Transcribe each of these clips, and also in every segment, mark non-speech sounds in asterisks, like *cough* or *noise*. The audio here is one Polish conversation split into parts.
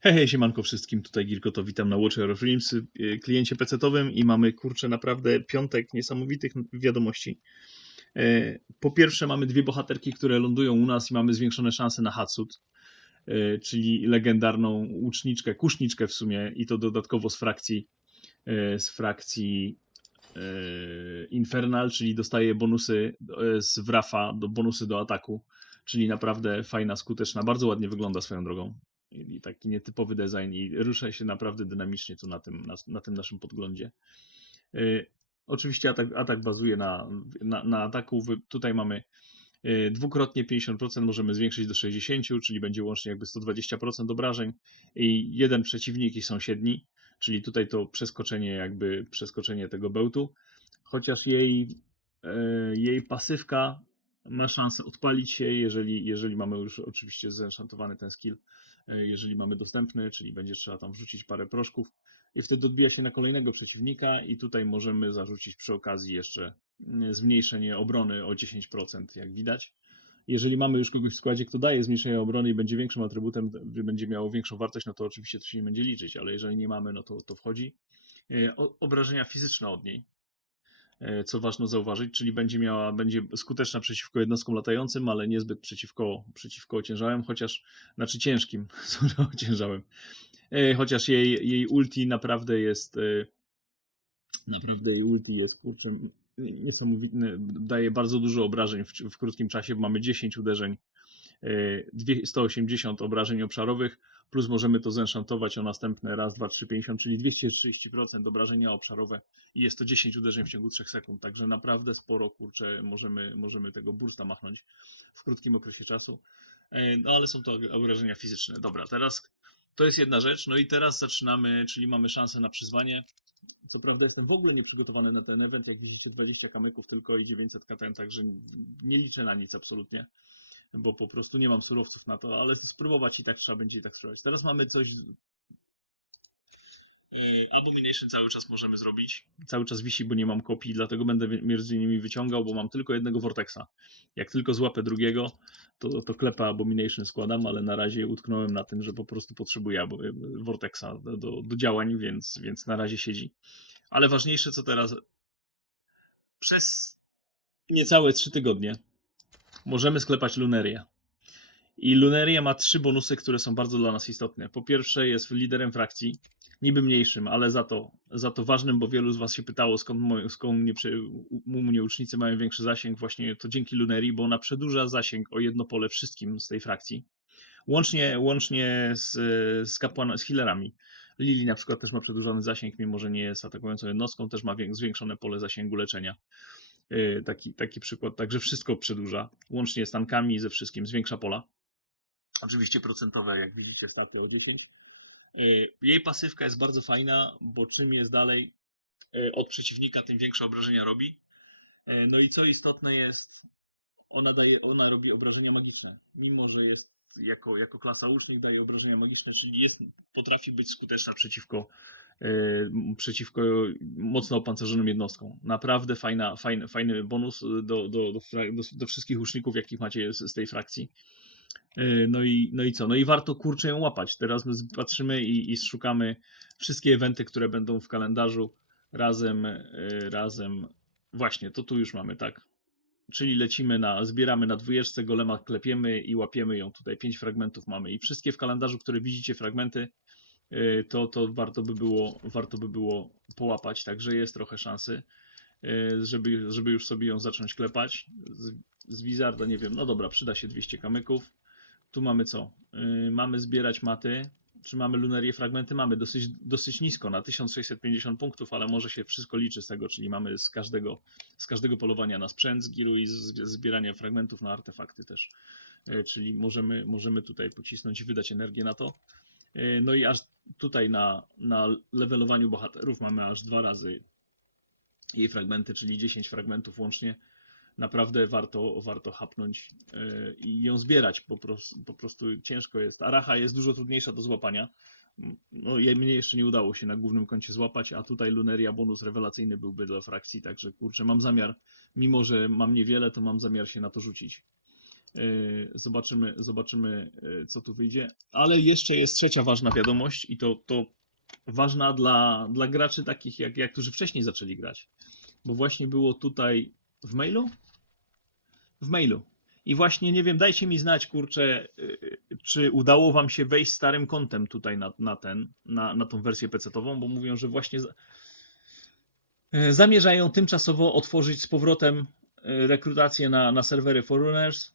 Hej, hej, siemanko wszystkim, tutaj Girko, to witam na Watcher of Dreams, y, kliencie PC-owym i mamy, kurczę, naprawdę piątek niesamowitych wiadomości. E, Po pierwsze mamy dwie bohaterki, które lądują u nas i mamy zwiększone szanse na Hatsud, e, czyli legendarną łuczniczkę, kuszniczkę w sumie i to dodatkowo z frakcji, e, z frakcji Infernal, czyli dostaje bonusy z Wrafa, do bonusy do ataku, czyli naprawdę fajna, skuteczna, bardzo ładnie wygląda swoją drogą i taki nietypowy design i rusza się naprawdę dynamicznie tu na tym, na, na tym naszym podglądzie. Yy, oczywiście atak, atak bazuje na, na, na ataku. Tutaj mamy yy, dwukrotnie 50%, możemy zwiększyć do 60%, czyli będzie łącznie jakby 120% obrażeń i jeden przeciwnik i sąsiedni, czyli tutaj to przeskoczenie jakby przeskoczenie tego bełtu, chociaż jej, yy, jej pasywka ma szansę odpalić się, jeżeli, jeżeli mamy już oczywiście zenchantowany ten skill jeżeli mamy dostępny, czyli będzie trzeba tam wrzucić parę proszków i wtedy odbija się na kolejnego przeciwnika i tutaj możemy zarzucić przy okazji jeszcze mm, zmniejszenie obrony o 10%, jak widać. Jeżeli mamy już kogoś w składzie, kto daje zmniejszenie obrony i będzie większym atrybutem, będzie miało większą wartość, no to oczywiście to się nie będzie liczyć, ale jeżeli nie mamy, no to, to wchodzi. E, Obrażenia fizyczne od niej, e, co ważne zauważyć, czyli będzie miała, będzie skuteczna przeciwko jednostkom latającym, ale niezbyt przeciwko, przeciwko ociężałym, chociaż, znaczy ciężkim, *laughs* sorry, ociężałym. E, Chociaż jej, jej ulti naprawdę jest, e, naprawdę jej ulti jest, kurczę, niesamowitne, daje bardzo dużo obrażeń w, w krótkim czasie, mamy 10 uderzeń, e, 180 obrażeń obszarowych, plus możemy to zenchantować o następne raz, dwa, trzy, 50, czyli 230% obrażenia obszarowe i jest to 10 uderzeń w ciągu 3 sekund, także naprawdę sporo, kurczę, możemy, możemy tego bursta machnąć w krótkim okresie czasu, E, no ale są to obrażenia fizyczne. Dobra, teraz to jest jedna rzecz, no i teraz zaczynamy, czyli mamy szansę na przyzwanie. Co prawda jestem w ogóle nieprzygotowany na ten event, jak widzicie 20 kamyków tylko i 900 KTN, także nie liczę na nic absolutnie, bo po prostu nie mam surowców na to, ale spróbować i tak trzeba będzie i tak spróbować. Teraz mamy coś Yy, Abomination cały czas możemy zrobić. Cały czas wisi, bo nie mam kopii, dlatego będę między innymi wyciągał, bo mam tylko jednego Vortexa. Jak tylko złapę drugiego, to, to klepę Abomination składam, ale na razie utknąłem na tym, że po prostu potrzebuję Vortexa do, do, do działań, więc, więc na razie siedzi. Ale ważniejsze co teraz. Przez niecałe 3 tygodnie możemy sklepać Lunerię. I Luneria ma trzy bonusy, które są bardzo dla nas istotne. Po pierwsze jest liderem frakcji, niby mniejszym, ale za to, za to ważnym, bo wielu z Was się pytało, skąd, mo- skąd mnie, u mnie ucznicy mają większy zasięg. Właśnie to dzięki Lunerii, bo ona przedłuża zasięg o jedno pole wszystkim z tej frakcji. Łącznie, łącznie z, z, kapłan, z healerami. Lili na przykład też ma przedłużony zasięg, mimo że nie jest atakującą jednostką, też ma zwiększone pole zasięgu leczenia. Yy, Taki, taki przykład, także wszystko przedłuża, łącznie z tankami, ze wszystkim, zwiększa pola. Oczywiście procentowe, jak widzicie, od 10. Yy, Jej pasywka jest bardzo fajna, bo czym jest dalej yy, od przeciwnika, tym większe obrażenia robi. No i co istotne jest, ona daje, ona robi obrażenia magiczne, mimo że jest jako, jako klasa łucznik daje obrażenia magiczne, czyli jest, potrafi być skuteczna przeciwko, przeciwko mocno opancerzonym jednostkom. Naprawdę fajna, fajny, fajny bonus do, do, do, do, wszystkich łuczników, jakich macie z, z tej frakcji. Yy, No i, no i co? No i warto kurczę ją łapać. Teraz my patrzymy i, i szukamy wszystkie eventy, które będą w kalendarzu razem, yy, razem. Właśnie, to tu już mamy, tak. Czyli lecimy na, zbieramy na dwójeczce, golema klepiemy i łapiemy ją. Tutaj pięć fragmentów mamy i wszystkie w kalendarzu, które widzicie fragmenty, to, to warto by było, warto by było połapać, także jest trochę szansy, yy, żeby, żeby już sobie ją zacząć klepać. Z, z Wizarda nie wiem, no dobra, przyda się 200 kamyków. Tu mamy co? Yy, mamy zbierać maty. Czy mamy lunerię fragmenty? Mamy dosyć, dosyć nisko, na 1650 punktów, ale może się wszystko liczy z tego, czyli mamy z każdego, z każdego polowania na sprzęt z giru i z zbierania fragmentów na artefakty też. Czyli możemy, możemy tutaj pocisnąć i wydać energię na to. Yy, No i aż tutaj na, na levelowaniu bohaterów mamy aż dwa razy jej fragmenty, czyli 10 fragmentów łącznie naprawdę warto, warto hapnąć yy, i ją zbierać. Po prostu, po prostu ciężko jest. Aracha jest dużo trudniejsza do złapania. No, mnie jeszcze nie udało się na głównym koncie złapać, a tutaj Luneria bonus rewelacyjny byłby dla frakcji, także kurczę, mam zamiar, mimo że mam niewiele, to mam zamiar się na to rzucić. Yy, Zobaczymy, zobaczymy, yy, co tu wyjdzie. Ale jeszcze jest trzecia ważna wiadomość i to, to ważna dla, dla graczy takich, jak, jak którzy wcześniej zaczęli grać. Bo właśnie było tutaj w mailu? W mailu. I właśnie nie wiem, dajcie mi znać, kurczę, yy, czy udało wam się wejść starym kontem tutaj na, na ten, na, na tą wersję PC-ową, bo mówią, że właśnie za- zamierzają tymczasowo otworzyć z powrotem rekrutację na, na serwery Foreigners,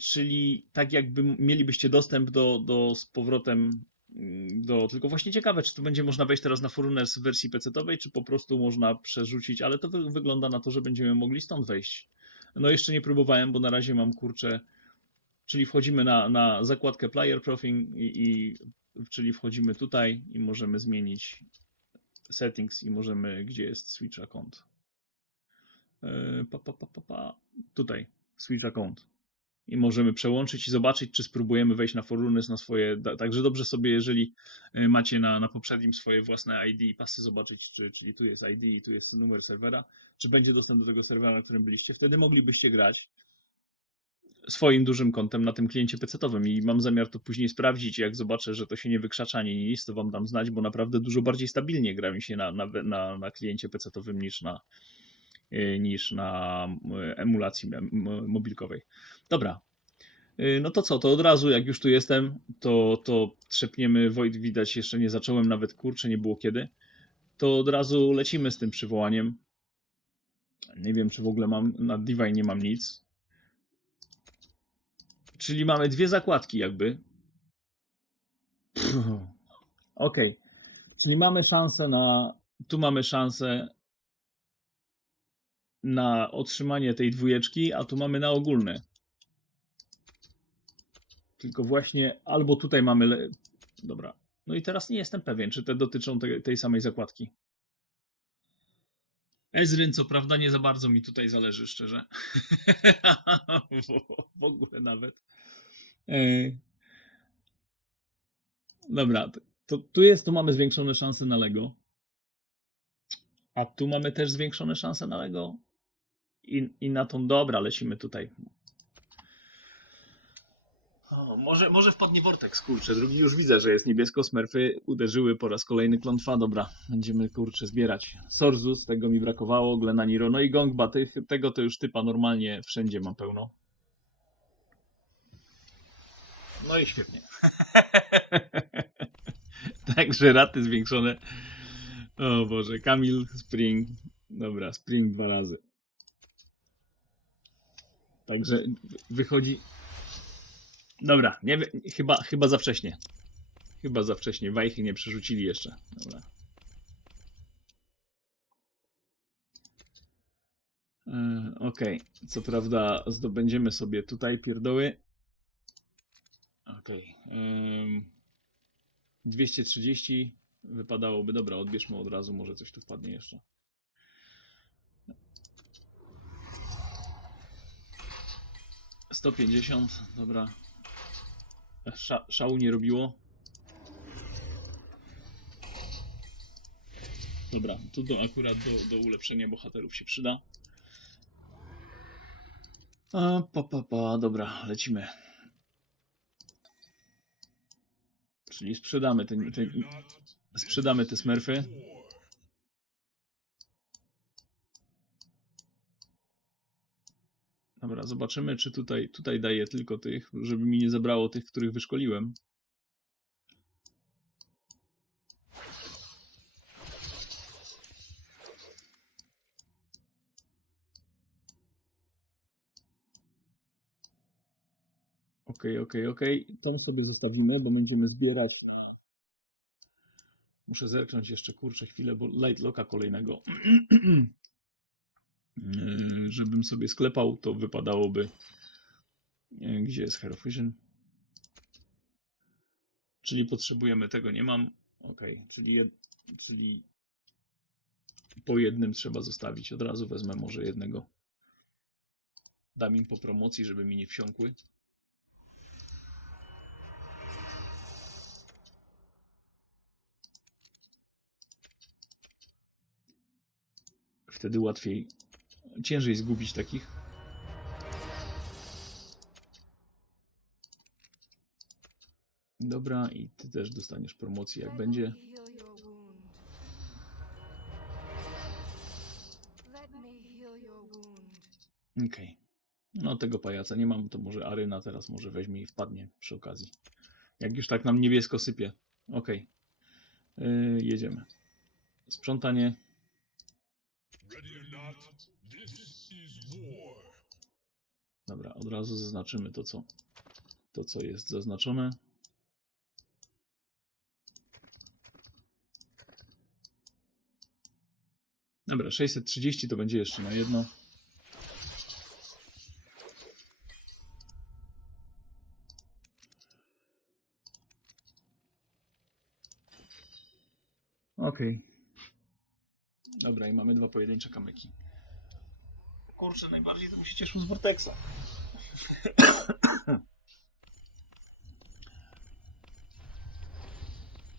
czyli tak jakby mielibyście dostęp do, do z powrotem mm, do, tylko właśnie ciekawe, czy tu będzie można wejść teraz na Foreigners w wersji PC-owej, czy po prostu można przerzucić, ale to wy, wygląda na to, że będziemy mogli stąd wejść. No jeszcze nie próbowałem, bo na razie mam kurczę, czyli wchodzimy na, na zakładkę Player Profile i, i czyli wchodzimy tutaj i możemy zmienić settings i możemy, gdzie jest switch account. Yy, Pa, pa, pa, pa, pa. Tutaj, switch account. I możemy przełączyć i zobaczyć, czy spróbujemy wejść na Forunes na swoje. Także dobrze sobie, jeżeli y, macie na, na poprzednim swoje własne ID i pasy, zobaczyć, czy, czyli tu jest ID i tu jest numer serwera, czy będzie dostęp do tego serwera, na którym byliście. Wtedy moglibyście grać swoim dużym kontem na tym kliencie PC-owym i mam zamiar to później sprawdzić. Jak zobaczę, że to się nie wykrzacza ani nic, to wam dam znać, bo naprawdę dużo bardziej stabilnie gra mi się na, na, na, na kliencie PC-owym niż na, niż na y, emulacji mobilkowej. Dobra. Y, No to co, to od razu, jak już tu jestem, to, to trzepniemy. Wojt widać, jeszcze nie zacząłem nawet kurczę, nie było kiedy. To od razu lecimy z tym przywołaniem. Nie wiem, czy w ogóle mam na Divine nie mam nic. Czyli mamy dwie zakładki, jakby. Okej. Czyli mamy szansę na. Tu mamy szansę na otrzymanie tej dwójeczki, a tu mamy na ogólne. Tylko właśnie albo tutaj mamy. Dobra. No i teraz nie jestem pewien, czy te dotyczą te, tej samej zakładki. Ezryn, co prawda, nie za bardzo mi tutaj zależy, szczerze. *laughs* w, ogóle nawet. Dobra, to tu jest, tu mamy zwiększone szanse na Lego. A tu mamy też zwiększone szanse na Lego. I, i na tą, dobra, lecimy tutaj. O, może, może wpadnie Vortex, kurczę. Drugi już widzę, że jest niebiesko. Smurfy uderzyły po raz kolejny klątwa. Dobra, będziemy kurczę zbierać. Sorzus, tego mi brakowało. Glenaniro, no i Gongba. Tego to już typa normalnie wszędzie mam pełno. No i świetnie. *laughs* Także raty zwiększone. O Boże, Kamil, Spring. Dobra, Spring dwa razy. Także wy- wychodzi. Dobra, nie wiem, chyba, chyba za wcześnie. Chyba za wcześnie. Wajchy nie przerzucili jeszcze. Dobra. E, Okej, co prawda zdobędziemy sobie tutaj pierdoły. Okej. em, 230 wypadałoby. Dobra, odbierzmy od razu, może coś tu wpadnie jeszcze. Sto pięćdziesiąt, dobra. Sza, szału nie robiło. Dobra, tu do, akurat do, do ulepszenia bohaterów się przyda. A, pa, pa, pa, dobra, lecimy. Czyli sprzedamy ten, sprzedamy te smerfy. Dobra, zobaczymy, czy tutaj, tutaj daje tylko tych, żeby mi nie zabrało tych, których wyszkoliłem. Okej, okej, okej. Tą sobie zostawimy, bo będziemy zbierać na... Muszę zerknąć jeszcze, kurczę, chwilę, bo lightlocka kolejnego. *clears throat* Yy, Żebym sobie sklepał, to wypadałoby... Yy, Gdzie jest Hero Fusion? Czyli potrzebujemy tego, nie mam. Okej, czyli, jed... czyli po jednym trzeba zostawić. Od razu wezmę może jednego. Dam im po promocji, żeby mi nie wsiąkły. Wtedy łatwiej, ciężej zgubić takich. Dobra, i ty też dostaniesz promocję, jak będzie. Okej. Okay. No tego pajaca nie mam, to może Aryna teraz może weźmie i wpadnie przy okazji. Jak już tak nam niebiesko sypie. Okej. Okay. Yy, jedziemy. Sprzątanie Dobra, od razu zaznaczymy to, co, to, co jest zaznaczone. Dobra, 630 to będzie jeszcze na jedno. Okej. Dobra, i mamy dwa pojedyncze kamyki. Kurczę, najbardziej to mi się cieszył z Vortexa. *coughs*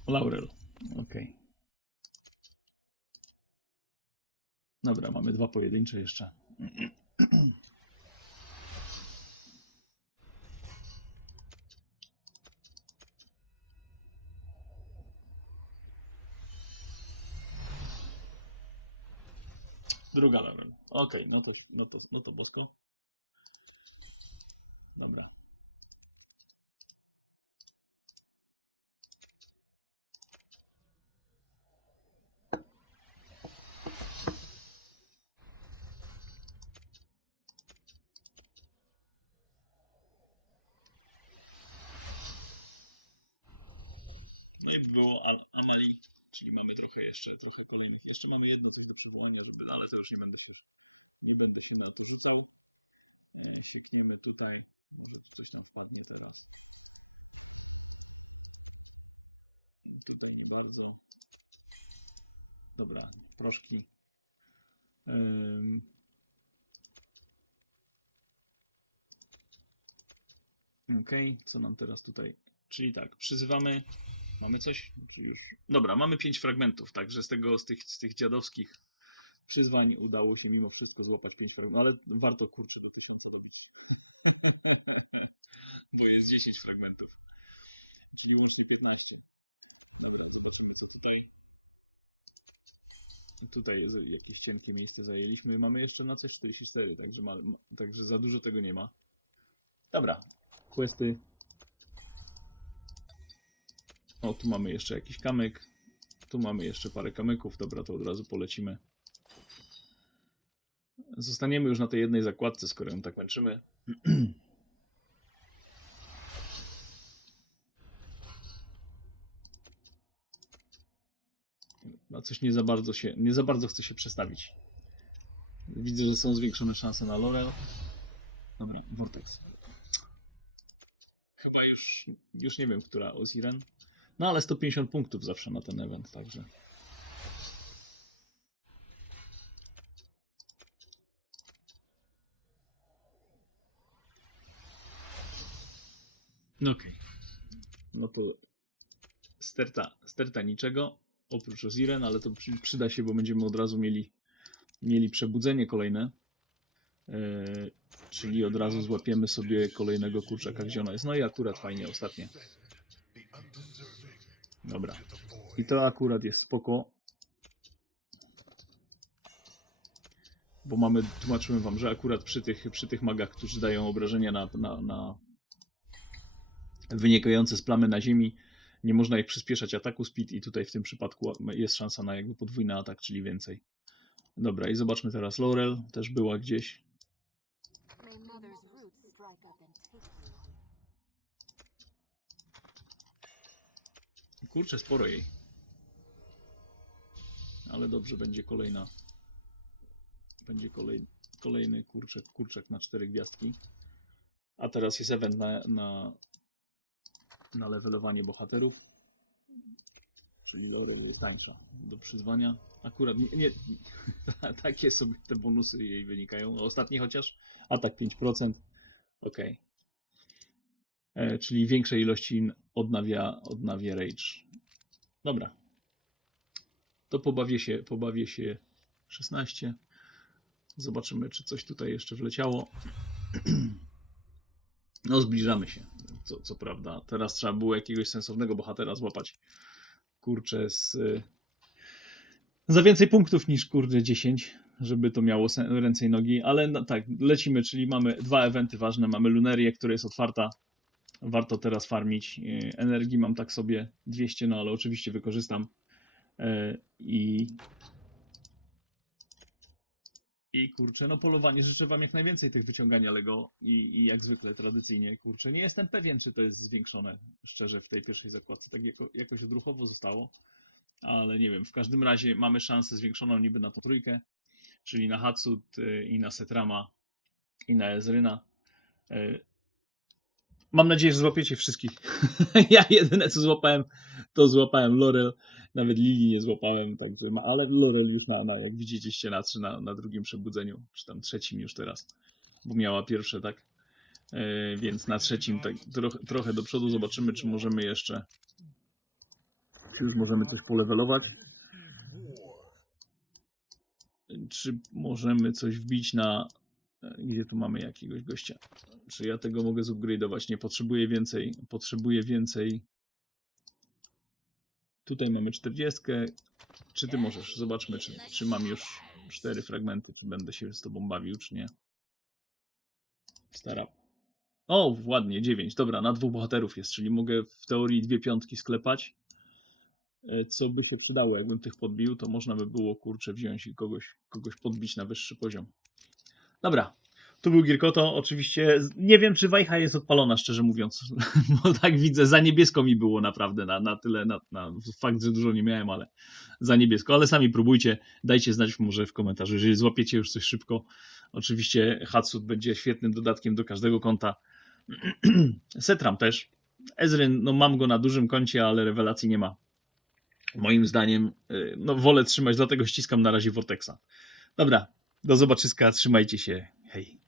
Laurel. Okej. Dobra, mamy dwa pojedyncze jeszcze. Druga. Okej, no, to, no, to, no to bosko. Dobra. No i było Am- Amali, czyli mamy trochę jeszcze, trochę kolejnych. Jeszcze mamy jedno coś do przywołania, żeby, ale to już nie będę się, nie będę się na to rzucał. E, Klikniemy tutaj, może coś nam wpadnie teraz. Tutaj nie bardzo. Dobra, proszki. Okej, co nam teraz tutaj? Czyli tak, przyzywamy. Mamy coś? Już? Dobra, mamy pięć fragmentów, także z tego, z tych, z tych dziadowskich przyzwań udało się mimo wszystko złapać pięć fragmentów, ale warto kurczę do tysiąca dobić. *laughs* Bo jest 10 fragmentów. Czyli łącznie 15. Dobra, zobaczymy co tutaj. Tutaj jakieś cienkie miejsce zajęliśmy. Mamy jeszcze na C44, także, ma, także za dużo tego nie ma. Dobra, questy. O, tu mamy jeszcze jakiś kamyk. Tu mamy jeszcze parę kamyków. Dobra, to od razu polecimy. Zostaniemy już na tej jednej zakładce, skoro ją tak męczymy. *clears throat* No coś nie za bardzo się, nie za bardzo chce się przestawić. Widzę, że są zwiększone szanse na Laurel. Dobra, Vortex. Chyba już, już nie wiem, która Oziren. No ale 150 punktów zawsze na ten event, także. No okej. No to sterta, sterta niczego, oprócz Oziren, ale to przy, przyda się, bo będziemy od razu mieli, mieli przebudzenie kolejne. Yy, czyli od razu złapiemy sobie kolejnego kurczaka, gdzie ona jest. No i akurat fajnie, ostatnie. Dobra. I to akurat jest spoko. Bo mamy, tłumaczyłem wam, że akurat przy tych, przy tych magach, którzy dają obrażenia na, na, na wynikające z plamy na ziemi, nie można ich przyspieszać ataku speed i tutaj w tym przypadku jest szansa na jakby podwójny atak, czyli więcej. Dobra, i zobaczmy teraz Laurel, też była gdzieś. Kurczę, sporo jej. Ale dobrze, będzie kolejna. Będzie kolej, kolejny kurczak, kurczak na cztery gwiazdki. A teraz jest event na, na, na levelowanie bohaterów. Czyli Lore jest tańsza do przyzwania. Akurat nie, nie *laughs* takie sobie te bonusy jej wynikają. Ostatni chociaż. Atak 5%. Ok. E, czyli większej ilości odnawia, odnawia rage. Dobra. To pobawię się, pobawię się 16. Zobaczymy, czy coś tutaj jeszcze wleciało. *clears throat* No, zbliżamy się. co, co prawda. Teraz trzeba było jakiegoś sensownego bohatera złapać. Kurczę, z... Za więcej punktów niż kurde 10, żeby to miało ręce i nogi, ale no, tak, lecimy, czyli mamy dwa eventy ważne. Mamy Lunerię, która jest otwarta. Warto teraz farmić. Y, Energii mam tak sobie 200, no ale oczywiście wykorzystam. E, I i kurczę, no polowanie, życzę wam jak najwięcej tych wyciągania Lego i, i jak zwykle tradycyjnie, kurczę, nie jestem pewien, czy to jest zwiększone, szczerze, w tej pierwszej zakładce, tak jako, jakoś odruchowo zostało, ale nie wiem, w każdym razie mamy szansę zwiększoną niby na tą trójkę, czyli na Hatsut y, i na Setrama i na Ezryna. Mam nadzieję, że złapiecie wszystkich. *laughs* ja jedyne co złapałem, to złapałem Laurel. Nawet Lili nie złapałem, także ma, ale Laurel już na, na jak widzieliście na, czy na, na drugim przebudzeniu, czy tam trzecim już teraz, bo miała pierwsze, tak? E, więc na trzecim tak trochę, trochę do przodu zobaczymy, czy możemy jeszcze, czy już możemy coś polewelować, czy możemy coś wbić na, gdzie tu mamy jakiegoś gościa, czy ja tego mogę zupgrade'ować, nie, potrzebuję więcej, potrzebuję więcej Tutaj mamy 40. Czy ty możesz? Zobaczmy, czy, czy mam już cztery fragmenty, czy będę się z tobą bawił, czy nie. Stara. O, ładnie, 9. Dobra, na dwóch bohaterów jest, czyli mogę w teorii dwie piątki sklepać. E, Co by się przydało, jakbym tych podbił, to można by było kurczę wziąć i kogoś, kogoś podbić na wyższy poziom. Dobra, tu był Gierkoto. Oczywiście nie wiem, czy Wajcha jest odpalona, szczerze mówiąc. *laughs* Bo tak widzę, za niebiesko mi było naprawdę na, na tyle, na, na fakt, że dużo nie miałem, ale za niebiesko. Ale sami próbujcie, dajcie znać może w komentarzu, jeżeli złapiecie już coś szybko. Oczywiście Hatsut będzie świetnym dodatkiem do każdego konta. *clears throat* Setram też. Ezryn, no mam go na dużym koncie, ale rewelacji nie ma. Moim zdaniem, y, no wolę trzymać, dlatego ściskam na razie Vortexa. Dobra, do zobaczyska, trzymajcie się, hej.